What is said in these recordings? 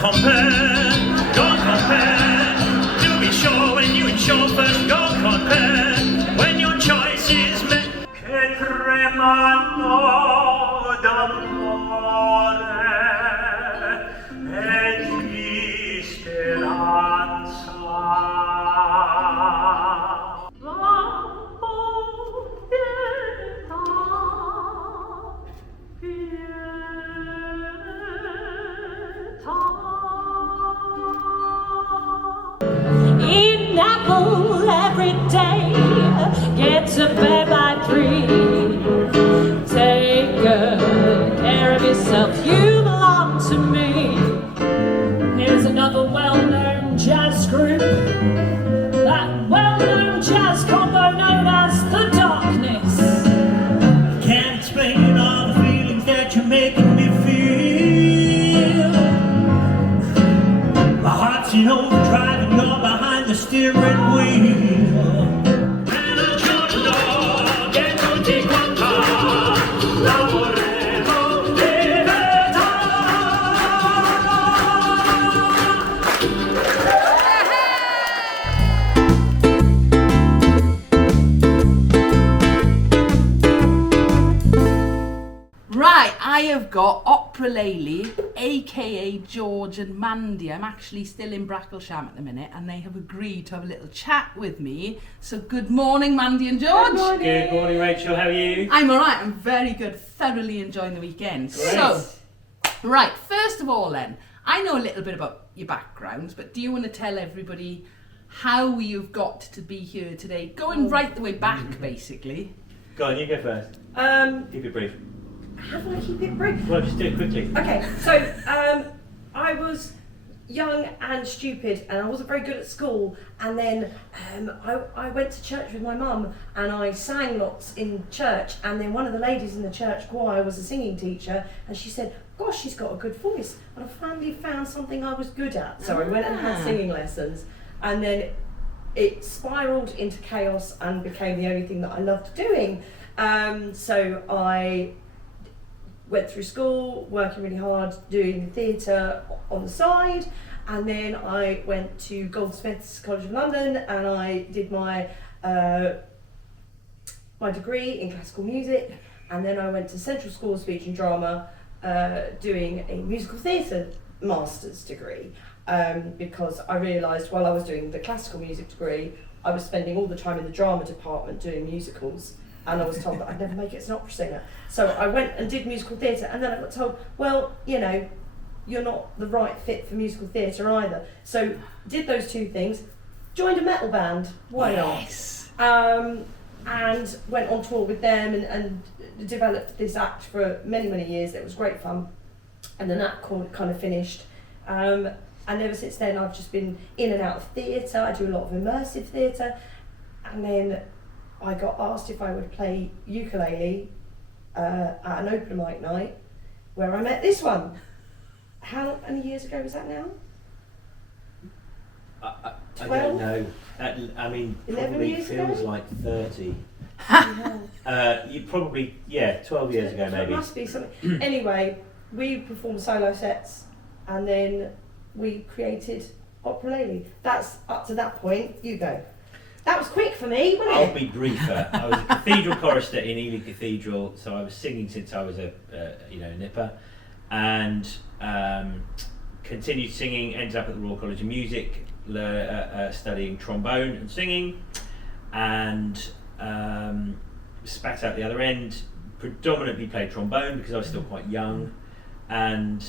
compare. Do be sure when you insure first, go compare. When your choice is made. Che tremano d'amore e di speranza. Eat an apple every day, get to bed by 3. Take good care of yourself, you belong to me. Here's another well-known jazz group, that well-known jazz combo known as The Darkness. Can't explain all the feelings that you're making me feel. My heart's in overdrive and you're behind the steering wheel. And al giorno che tutti quanti la vorremmo libertà. Right, I have got Opera-Lele, aka George and Mandy. I'm actually still in Bracklesham at the minute and they have agreed to have a little chat with me. So good morning, Mandy and George. Good morning, Rachel. How are you? I'm alright, I'm very good, thoroughly enjoying the weekend. Great. So, right, first of all then, I know a little bit about your background, but do you want to tell everybody how you've got to be here today? Going right the way back, basically. Go on, you go first. Keep it brief. How do I keep it brief? Well, just do it quickly. Okay, so I was young and stupid and I wasn't very good at school, and then I went to church with my mum and I sang lots in church, and then one of the ladies in the church choir was a singing teacher and she said, gosh, she's got a good voice, and I finally found something I was good at, so I went and had singing lessons, and then it spiralled into chaos and became the only thing that I loved doing. So I went through school, working really hard, doing theatre on the side, and then I went to Goldsmiths College of London and I did my my degree in classical music, and then I went to Central School of Speech and Drama doing a musical theatre master's degree, because I realised while I was doing the classical music degree, I was spending all the time in the drama department doing musicals, and I was told that I'd never make it as an opera singer. So I went and did musical theatre, and then I got told, well, you know, you're not the right fit for musical theatre either. So did those two things, joined a metal band, why Yes. not? And went on tour with them and developed this act for many, many years. It was great fun. And then that kind of finished. And ever since then I've just been in and out of theatre. I do a lot of immersive theatre. And then I got asked if I would play ukulele at an open mic night where I met this one. How many years ago was that now? I 12? don't know. I mean, 11 probably years feels ago? like 30. Yeah. You probably, 12 years ago So maybe. It must be something. Anyway, we performed solo sets and then we created Opera-Lele. That's up to that point. You go. That was quick for me, wasn't it? I'll be briefer. I was a cathedral chorister in Ely Cathedral, so I was singing since I was a nipper, and continued singing. Ended up at the Royal College of Music, studying trombone and singing, and spat out the other end. Predominantly played trombone because I was still quite young, and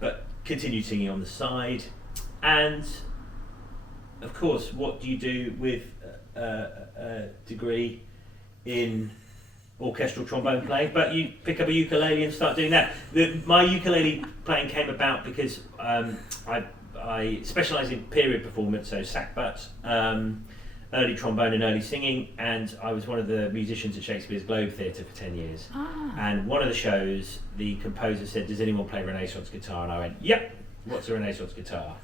but continued singing on the side, and. Of course, what do you do with a degree in orchestral trombone playing? But you pick up a ukulele and start doing that. My ukulele playing came about because I specialise in period performance, so sackbut, early trombone and early singing, and I was one of the musicians at Shakespeare's Globe Theatre for 10 years. And one of the shows, the composer said, does anyone play Renaissance guitar? And I went, yep, what's a Renaissance guitar?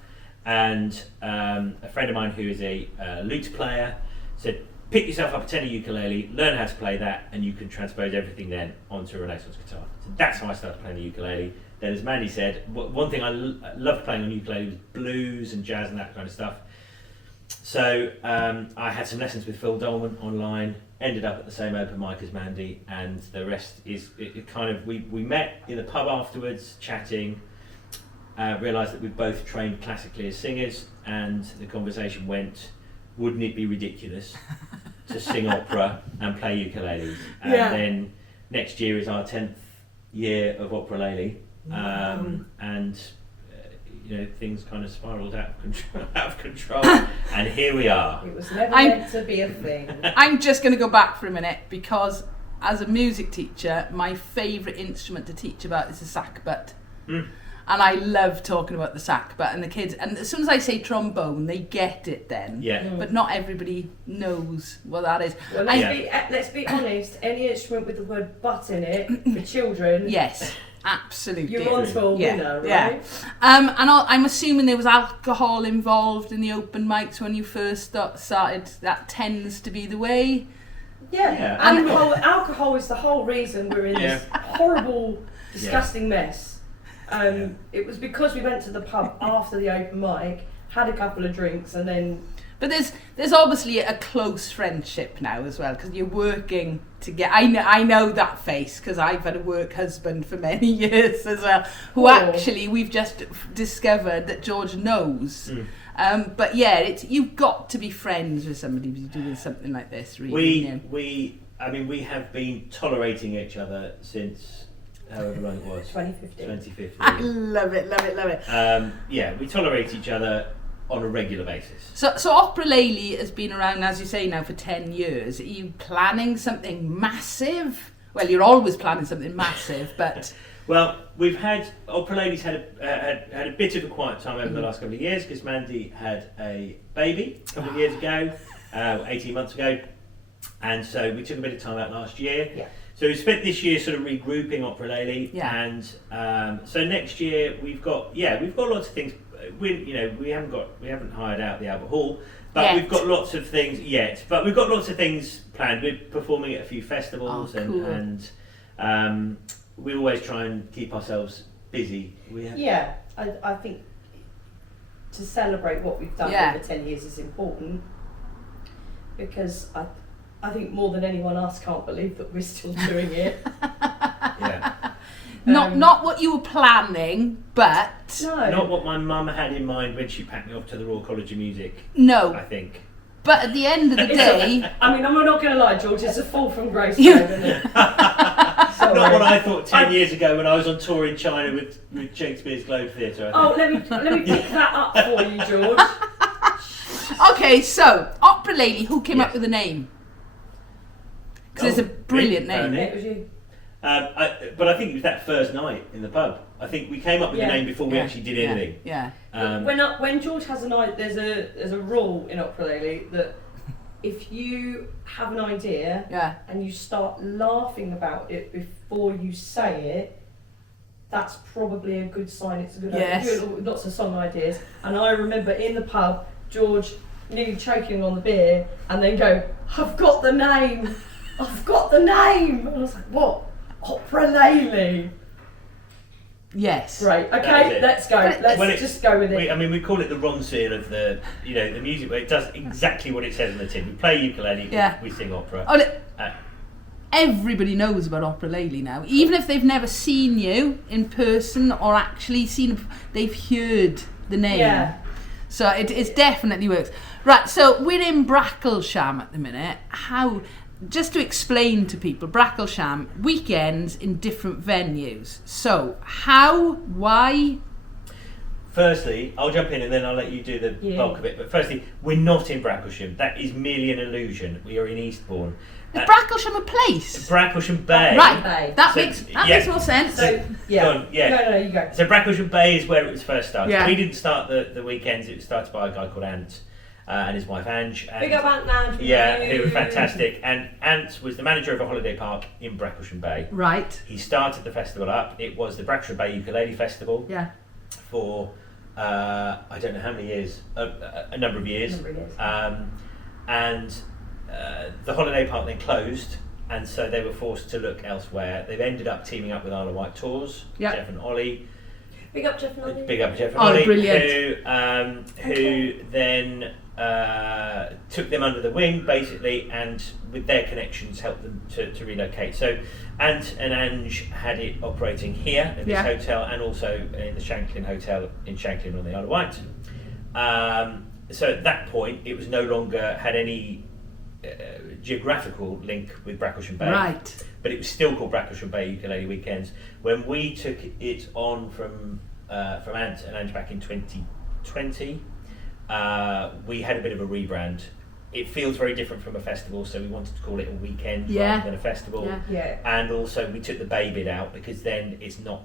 And a friend of mine who is a lute player said, pick yourself up a tenor ukulele, learn how to play that, and you can transpose everything then onto a Renaissance guitar. So that's how I started playing the ukulele, then, as Mandy said, one thing I loved playing on ukulele was blues and jazz and that kind of stuff. So I had some lessons with Phil Dolman online, ended up at the same open mic as Mandy, and the rest is we met in the pub afterwards, chatting, realised that we both trained classically as singers, and the conversation went, wouldn't it be ridiculous to sing opera and play ukuleles? And then next year is our 10th year of Opera-Lele, and things kind of spiralled out of control, and here we are. It was never meant to be a thing. I'm just going to go back for a minute, because as a music teacher, my favourite instrument to teach about is the sackbut. And I love talking about the sackbut and the kids. And as soon as I say trombone, they get it then. Yeah. But not everybody knows what that is. Well, let's be honest. Any instrument with the word "but" in it for children. Yes, absolutely. You're on to a winner, right? Yeah. And I'm assuming there was alcohol involved in the open mics when you first started. That tends to be the way. Yeah. Alcohol is the whole reason we're in this horrible, disgusting mess. It was because we went to the pub after the open mic, had a couple of drinks, and then. But there's obviously a close friendship now as well, because you're working together. I know that face, because I've had a work husband for many years as well, who actually we've just discovered that George knows. But yeah, you've got to be friends with somebody who's doing something like this. Really, we have been tolerating each other since. However long it was. 2015. I love it. We tolerate each other on a regular basis. So Opera-Lele has been around, as you say, now for 10 years. Are you planning something massive? Well, you're always planning something massive, but... Well, Opera-Lele's had a bit of a quiet time over the last couple of years, because Mandy had a baby a couple of years ago, 18 months ago, and so we took a bit of time out last year. Yeah. So we spent this year sort of regrouping Opera-Lele, and so next year we've got lots of things. We haven't hired out the Albert Hall, but we've got lots of things yet. But we've got lots of things planned. We're performing at a few festivals, and we always try and keep ourselves busy. I think to celebrate what we've done over 10 years is important, because I think more than anyone else can't believe that we're still doing it. Not what you were planning, but... No. Not what my mum had in mind when she packed me off to the Royal College of Music. No. I think. But at the end of the day... I'm not going to lie, George, it's a fall from grace, isn't it? Not what I thought 10 years ago when I was on tour in China with Shakespeare's Globe Theatre. Let me pick that up for you, George. Okay, so, Opera-Lele, who came up with the name? Because it's a brilliant name. It was you. But I think it was that first night in the pub. I think we came up with the name before we actually did anything. Yeah. When George has a night, there's a rule in Opera-Lele that if you have an idea and you start laughing about it before you say it, that's probably a good sign it's a good idea. Lots of song ideas. And I remember in the pub, George nearly choking on the beer, and then go, I've got the name! And I was like, what? Opera-Lele? Yes. Right, okay, let's go. Let's just go with it. We call it the Ron seal of the music, where it does exactly what it says on the tin. We play ukulele, we sing opera. Oh, look, everybody knows about Opera-Lele now. Even if they've never seen you in person or actually seen, they've heard the name. Yeah. So it definitely works. Right, so we're in Bracklesham at the minute. Just to explain to people, Bracklesham weekends in different venues. So why? Firstly, I'll jump in and then I'll let you do the bulk of it. But firstly, we're not in Bracklesham. That is merely an illusion. We are in Eastbourne. Is Bracklesham a place? Bracklesham Bay. Right, that makes more sense. So, No, you go. So Bracklesham Bay is where it was first started. Yeah. We didn't start the weekends. It was started by a guy called Ant and his wife Ange. Big up Ant Ange. Yeah, who were fantastic. And Ant was the manager of a holiday park in Bracklesham Bay. Right. He started the festival up. It was the Bracklesham Bay Ukulele Festival. Yeah. For I don't know how many years, a number of years. And the holiday park then closed, and so they were forced to look elsewhere. They've ended up teaming up with Isle of Wight Tours, Jeff and Ollie. Big up Jeff and Ollie. Big up Jeff and Oh, Ollie, brilliant. who then took them under the wing, basically, and with their connections helped them to relocate. So Ant and Ange had it operating here at this hotel, and also in the Shanklin Hotel in Shanklin on the Isle of Wight. So at that point, it was no longer had any geographical link with Bracklesham Bay, Right. but it was still called Bracklesham Bay Ukulele Weekends. When we took it on from Ant and Ange back in 2020, we had a bit of a rebrand. It feels very different from a festival, so we wanted to call it a weekend rather than a festival. Yeah. And also we took the Bay bit out, because then it's not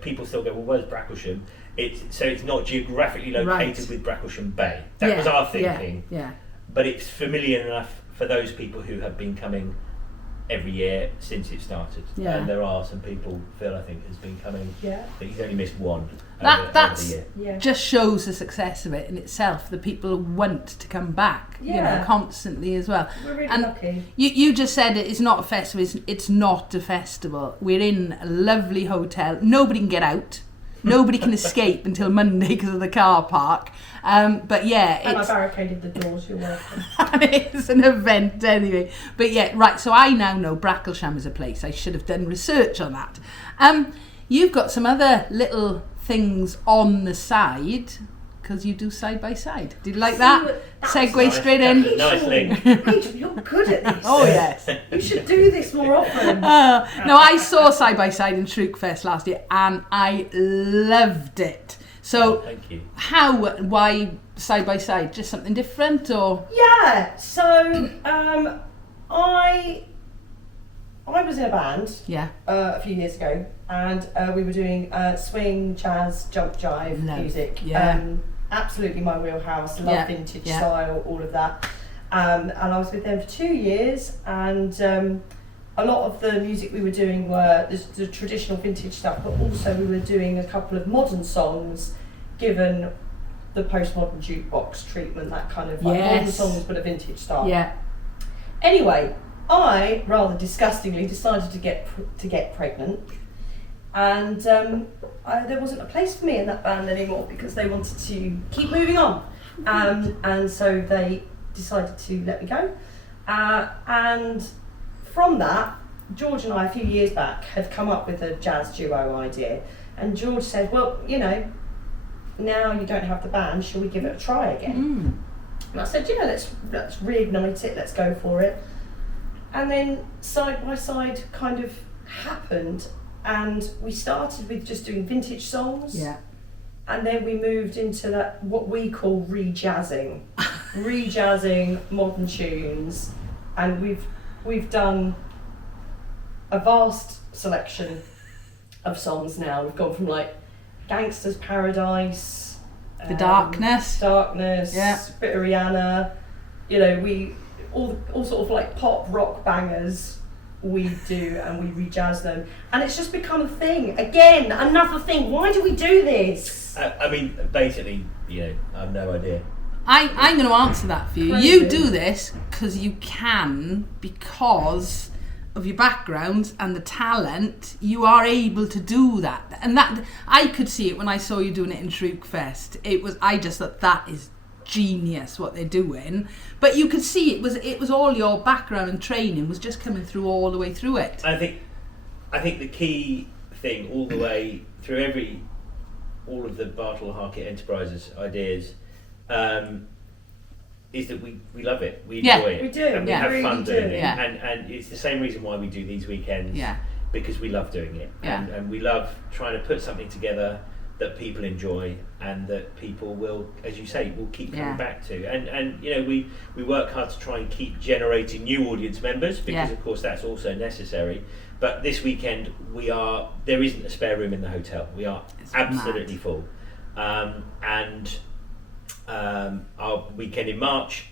people still go, well, where's Bracklesham? It's not geographically located with Bracklesham Bay. That was our thinking. Yeah. But it's familiar enough for those people who have been coming every year since it started. Yeah. And there are some people, Phil, I think, has been coming. Yeah. I think he's only missed one over That's the year. just shows the success of it in itself. The people want to come back, constantly as well. We're really And lucky. You just said it's not a festival. It's not a festival. We're in a lovely hotel. Nobody can get out. Nobody can escape until Monday because of the car park. But yeah, And I it's barricaded the doors, you're welcome. it's an event anyway. But yeah, right. So I now know Bracklesham is a place. I should have done research on that. You've got some other little things on the side, because you do side by side. Did you like that? Segue Nice. straight in. That's a nice link. Rachel, you're good at this. Oh yes. You should do this more often. No, I saw side by side in Shrookfest last year, and I loved it. So, Thank you. why side by side? Just something different, or? Yeah, so I was in a band Yeah. a few years ago, and we were doing swing, jazz, jump jive Love. music. Yeah. Absolutely my wheelhouse, love vintage style, all of that. And I was with them for 2 years, and a lot of the music we were doing were the traditional vintage stuff, but also we were doing a couple of modern songs, given the postmodern jukebox treatment, that kind of like modern songs but a vintage style. Yeah. Anyway, I rather disgustingly decided to get pregnant, and there wasn't a place for me in that band anymore because they wanted to keep moving on, and so they decided to let me go. And from that, George and I, a few years back, had come up with a jazz duo idea, and George said, well, you know, now you don't have the band, shall we give it a try again? And I said, yeah, let's reignite it, let's go for it. And then side by side kind of happened, and we started with just doing vintage songs. Yeah. And then we moved into that, what we call rejazzing, rejazzing modern tunes, and we've done a vast selection of songs now. We've gone from like Gangster's Paradise, The Darkness, yeah, bit of Rihanna, you know, we all sort of like pop rock bangers we do, and we rejazz them, and it's just become a thing again, another thing. Why do we do this? I mean, basically, you know, I have no idea. I'm going to answer that for you. Crazy. You do this because you can, because of your background and the talent. You are able to do that, and that I could see it when I saw you doing it in Shrookfest. I just thought that is genius what they're doing, but you could see it was all your background and training was just coming through all the way through it. I think the key thing all the way through all of the Bartle Harkett Enterprises ideas is that we love it, we enjoy it, we do, and we have really fun do. doing it, Yeah. and it's the same reason why we do these weekends, because we love doing it, and we love trying to put something together that people enjoy and that people will, as you say, will keep coming back to, and you know, we work hard to try and keep generating new audience members, because of course that's also necessary. But this weekend there isn't a spare room in the hotel. We are absolutely full, and our weekend in March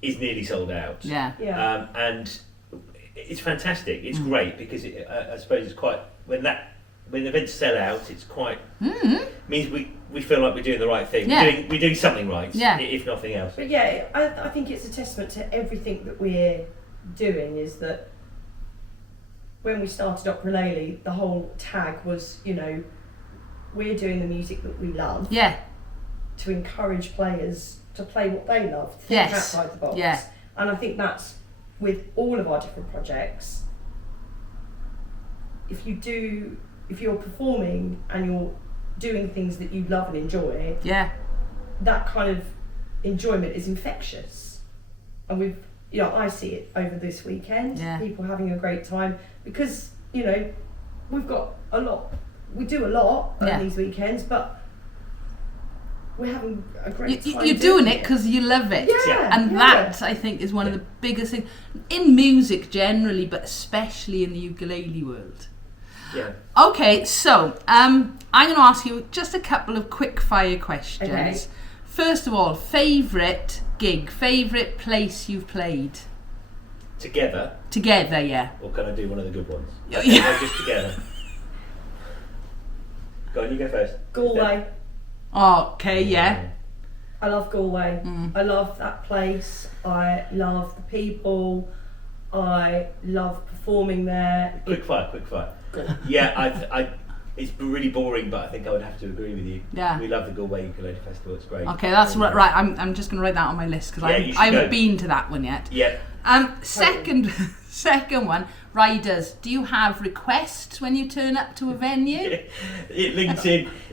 is nearly sold out. And it's fantastic. It's great because I suppose it's quite when events sell out, it's quite means we feel like we're doing the right thing. We're doing something right, if nothing else. But yeah, I think it's a testament to everything that we're doing, is that when we started Opera-Lele, the whole tag was, you know, we're doing the music that we love Yeah. to encourage players to play what they love, think Yes. outside the box. Yeah. And I think that's with all of our different projects. If you're performing and you're doing things that you love and enjoy, Yeah. that kind of enjoyment is infectious. And I see it over this weekend, Yeah. people having a great time, because, you know, we do a lot Yeah. on these weekends, but we're having a great time. You're doing it because you love it. Yeah, And yeah. that, I think, is one of the biggest things in music generally, but especially in the ukulele world. Yeah. Okay, so I'm going to ask you just a couple of quick fire questions. Okay. First of all, favourite gig, favourite place you've played? Together, Together, yeah. or can I do one of the good ones? Yeah. No, just together. Go on, you go first. Galway. Okay, yeah. I love Galway. Mm. I love that place. I love the people. I love performing there. Quick fire. Yeah, I it's really boring, but I think I would have to agree with you. Yeah. We love the Galway Ukulele Festival. It's great. Okay, that's right. I'm just going to write that on my list because Yeah, you should I haven't go. been to that one yet. Yeah. Second one, riders. Do you have requests when you turn up to a venue? It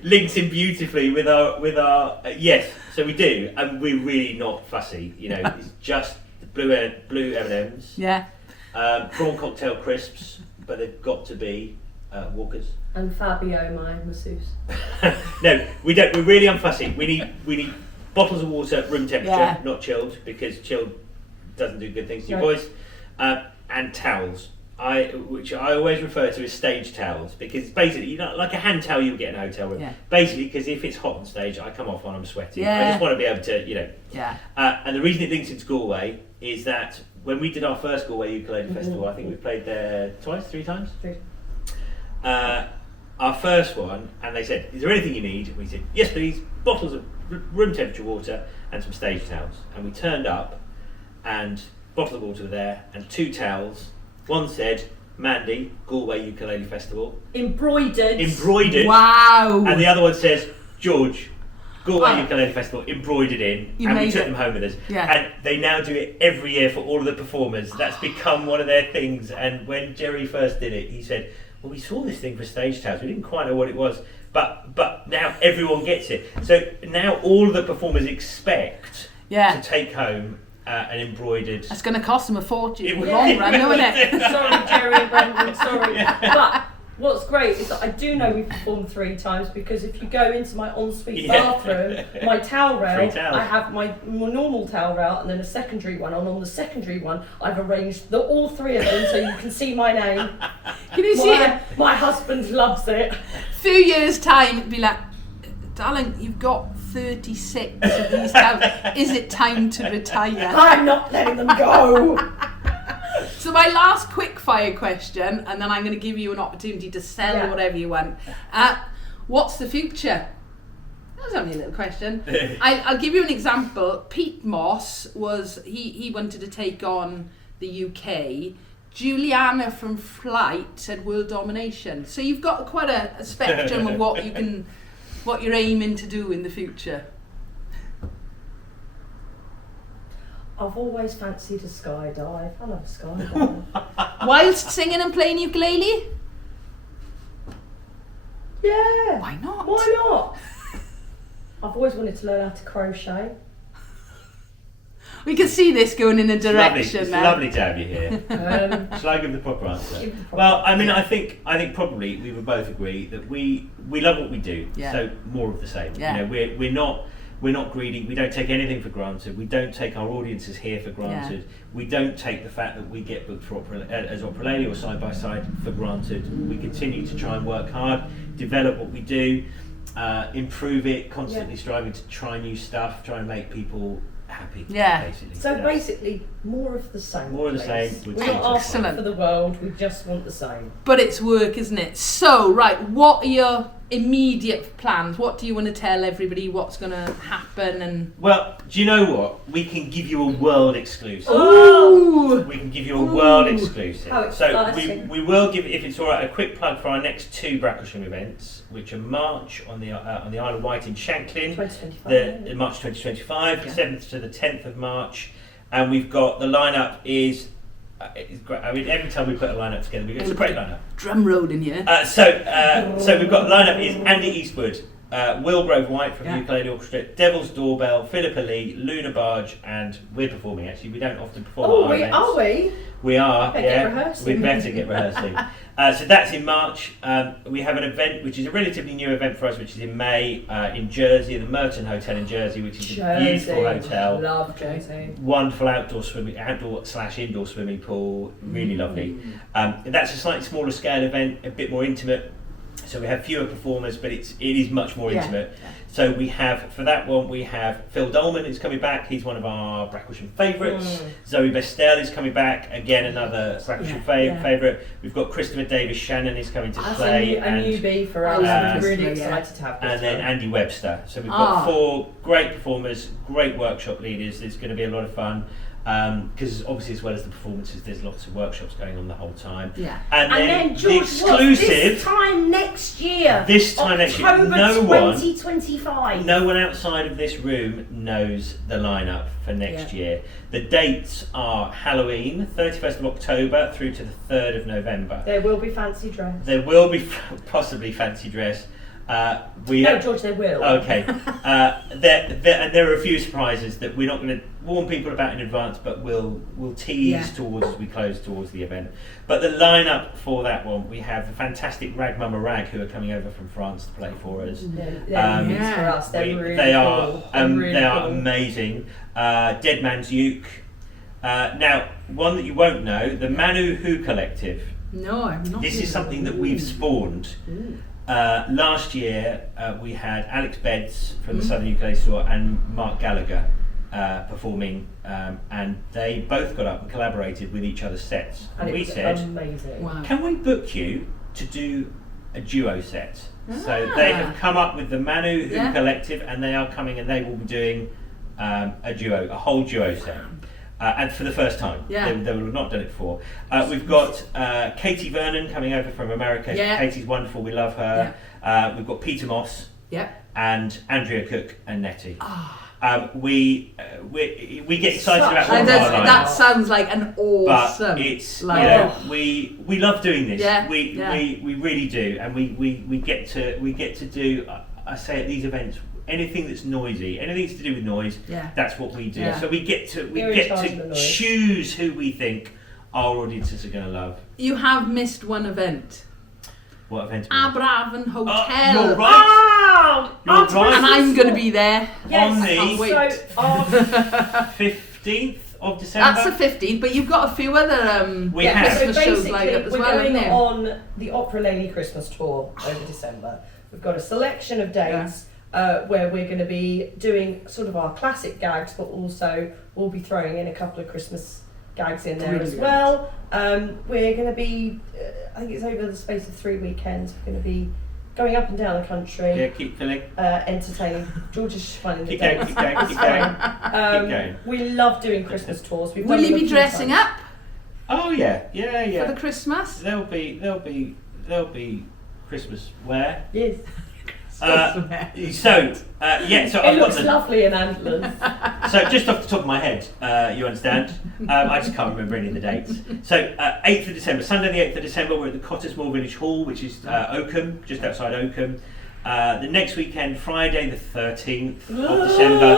links in beautifully with our yes. So we do, and we're really not fussy. You know, it's just the blue M&Ms, Yeah. prawn cocktail crisps, but they've got to be Walkers. And Fabio, my masseuse. No, we don't. We're really unfussy. We need bottles of water, room temperature, Yeah. not chilled, because chilled doesn't do good things to your No. voice. And towels, which I always refer to as stage towels, because it's basically, you know, like a hand towel you would get in a hotel room. Yeah. Basically, because if it's hot on stage, I come off when I'm sweating. I Yeah. just want to be able to, you know. Yeah. And the reason it links into Galway is that when we did our first Galway Ukulele Festival, I think we played there three times. Our first one, and they said, "Is there anything you need?" And we said, "Yes, please. Bottles of room temperature water and some stage towels." And we turned up, and bottle of water were there, and 2 towels. One said, "Mandy, Galway Ukulele Festival," embroidered. Wow. And the other one says, "George, Galway Oh. Ukulele Festival," embroidered in. You and we made took it. them home with us. Yeah. And they now do it every year for all of the performers. That's become one of their things. And when Jerry first did it, he said, "Well, we saw this thing for stage towels. We didn't quite know what it was. But now everyone gets it." So now all of the performers expect Yeah. to take home an embroidered... That's going to cost them a fortune It in the will. long run, isn't it? Sorry, Jerry and Brendan, sorry. But what's great is that I do know we've performed 3 times, because if you go into my ensuite Yeah. bathroom, my towel rail, 3 towels. I have my normal towel rail and then a secondary one. And on the secondary one, I've arranged all 3 of them so you can see my name. Can you see it? My husband loves it. Few years' time, it'd be like, "Darling, you've got 36 of these towels. Is it time to retire?" I'm not letting them go. So my last quick fire question, and then I'm going to give you an opportunity to sell Yeah. whatever you want. What's the future? That was only a little question. I'll give you an example. Pete Moss he wanted to take on the UK. Juliana from Flight said world domination. So you've got quite a spectrum of what you're aiming to do in the future. I've always fancied a skydive. I love a skydive. Whilst singing and playing ukulele? Yeah. Why not? Why not? I've always wanted to learn how to crochet. We can see this going in a direction It's now. lovely to have you here. Shall I give the proper answer? Give the proper Well, I mean, I think probably we would both agree that we love what we do. Yeah. So more of the same. Yeah. You know, we're not greedy. We don't take anything for granted. We don't take our audiences here for granted. Yeah. We don't take the fact that we get booked for as Opera-Lele or side by side for granted. We continue to try and work hard, develop what we do, improve it, constantly striving to try new stuff, try and make people happy. Yeah. Basically. So You know. basically, more of the same. More of the please. same. We're not asking Excellent. for the world. We just want the same. But it's work, isn't it? So, right, what are your immediate plans? What do you want to tell everybody what's going to happen? And Well, do you know what? We can give you a world exclusive. Ooh! We can give you a world exclusive. How So exciting. we will give, if it's all right, a quick plug for our next 2 Bracklesham events, which are March on the Isle of Wight in Shanklin, 2025. the March 2025, the 7th to the 10th of March, and we've got the lineup is. It's great. I mean, every time we put a lineup together, it's a great lineup. Drum roll in here. So we've got the lineup is Andy Eastwood, Will Grove White from the Ukulele Orchestra, Devil's Doorbell, Philippa-Lee, Luna Barge, and we're performing. Actually, we don't often perform. Oh, at our events. are we? We are. Better Yeah, get rehearsing. we better get rehearsing. So that's in March. We have an event which is a relatively new event for us, which is in May in Jersey, the Merton Hotel in Jersey, which is a beautiful hotel. Love Jersey. Wonderful outdoor / indoor swimming pool, really lovely. That's a slightly smaller scale event, a bit more intimate. So we have fewer performers, but it is much more intimate. So we have, for that one, we have Phil Dolman is coming back. He's one of our Bracklesham favourites. Zoe Bestel is coming back. Again, another Bracklesham favourite. We've got Christopher Davis Shannon is coming to play. A newbie for us. I'm really excited to have this. And then Andy Webster. So we've got 4 great performers, great workshop leaders. It's going to be a lot of fun. Because obviously, as well as the performances, there's lots of workshops going on the whole time. Yeah. And then George, the exclusive. this time next year? This time next year, October no one 2025. No one outside of this room knows the lineup for next year. The dates are Halloween, 31st of October through to the 3rd of November. There will be fancy dress. There will be possibly fancy dress. No, George, they will. Okay. There are a few surprises that we're not going to warn people about in advance, but we'll tease towards as we close towards the event. But the lineup for that one, we have the fantastic Rag Mama Rag, who are coming over from France to play for us. They're for us. They're really they cool. are amazing. Dead Man's Uke. Now, one that you won't know, the Manu Who Collective. No, I'm not. This is something that we've spawned. Last year we had Alex Beds from the Southern Ukulele Store and Mark Gallagher performing, and they both got up and collaborated with each other's sets. And we said, amazing. Wow. can we book you to do a duo set? So they have come up with the Manu Who Collective, and they are coming and they will be doing a whole duo set. And for the first time, they will have not done it before. We've got Katie Vernon coming over from America. Katie's wonderful, we love her. We've got Peter Moss and Andrea Cook and Nettie. We get excited about all of our lineup. That sounds like an awesome. But it's lineup. we love doing this. We really do, and we get to do. I say at these events, anything that's noisy, anything to do with noise, that's what we do. So we get to choose who we think our audiences are going to love. You have missed one event. What event? Abravan Hotel. You're right. You're right. And I'm going to be there. On can't wait. the 15th of December. That's the 15th, but you've got a few other We have. Christmas So shows basically, lined up as we're well, going haven't you? on the Opera-Lele Christmas tour over December. We've got a selection of dates where we're going to be doing sort of our classic gags, but also we'll be throwing in a couple of Christmas gags in there as well. We're going to be, I think it's over the space of 3 weekends, we're going to be going up and down the country. Yeah, keep filling. Entertaining. George is finding the Keep going, dates. keep going, keep going. Keep going. We love doing Christmas tours. We've Will done you them a be few dressing times. up Oh yeah. for the Christmas? There'll be Christmas wear. Yes. So I've It got looks the, lovely in Antlers. so just off the top of my head, you understand. I just can't remember any of the dates. So 8th of December, Sunday the 8th of December, we're at the Cottesmore Village Hall, which is Oakham, just outside Oakham. The next weekend, Friday the 13th of December.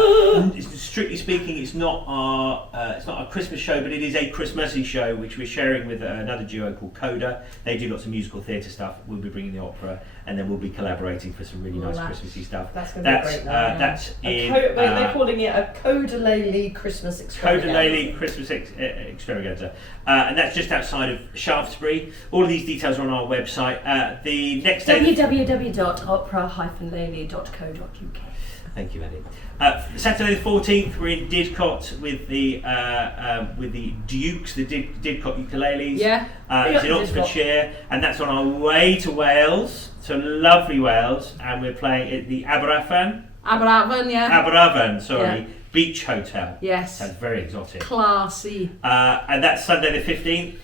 Strictly speaking, it's not our Christmas show, but it is a Christmassy show, which we're sharing with another duo called Coda. They do lots of musical theatre stuff. We'll be bringing the opera, and then we'll be collaborating for some really nice Christmassy stuff. That's going to be great. That's in. They're calling it a Opera-Lele Christmas extravaganza. Opera-Lele Christmas extravaganza, and that's just outside of Shaftesbury. All of these details are on our website. The next day. www.opera opera-lele.co.uk. Thank you, Eddie. Saturday the 14th, we're in Didcot with the Dukes, the Didcot ukuleles. Yeah. It's in Oxfordshire, and that's on our way to Wales, to lovely Wales, and we're playing at the Aberafan, sorry, Yeah. Beach Hotel. Yes. Sounds very exotic. Classy. And that's Sunday the 15th.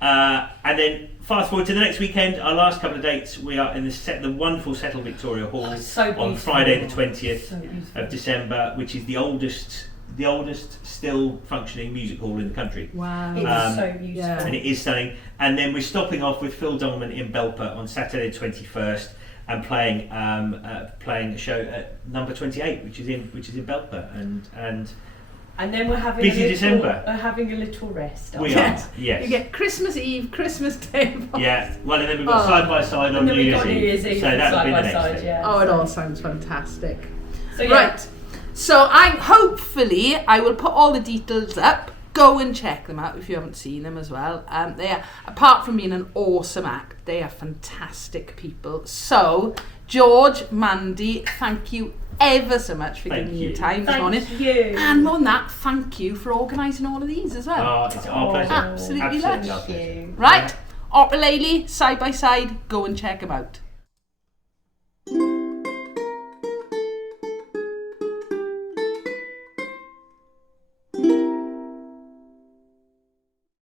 And then fast forward to the next weekend, our last couple of dates, we are in the wonderful Settle Victoria Hall So on beautiful. Friday the 20th So beautiful. of December, which is the oldest still functioning music hall in the country. Wow. It's so beautiful. yeah. And it is stunning. And then we're stopping off with Phil Dolman in Belper on Saturday the 21st and playing a show at number 28, which is in Belper, and And then we're having Busy a little, December. We're having a little rest. we Yes. are, yes. You get Christmas Eve, Christmas Day. Yeah, well, and then we've got Oh. side by side on And then New we've Year's got New Year's Eve so that'll side be the by next side, thing. yeah. Oh, it all sounds fantastic. So yeah. Right. So I will put all the details up. Go and check them out if you haven't seen them as well. They are, apart from being an awesome act, they are fantastic people. So, George, Mandy, thank you ever so much for Thank giving me you. your time this morning. Thank you. And more than that, thank you for organising all of these as well. Oh, it's our pleasure. Absolutely Absolutely lush. our pleasure. Right, Opera-Lele, side by side, go and check them out.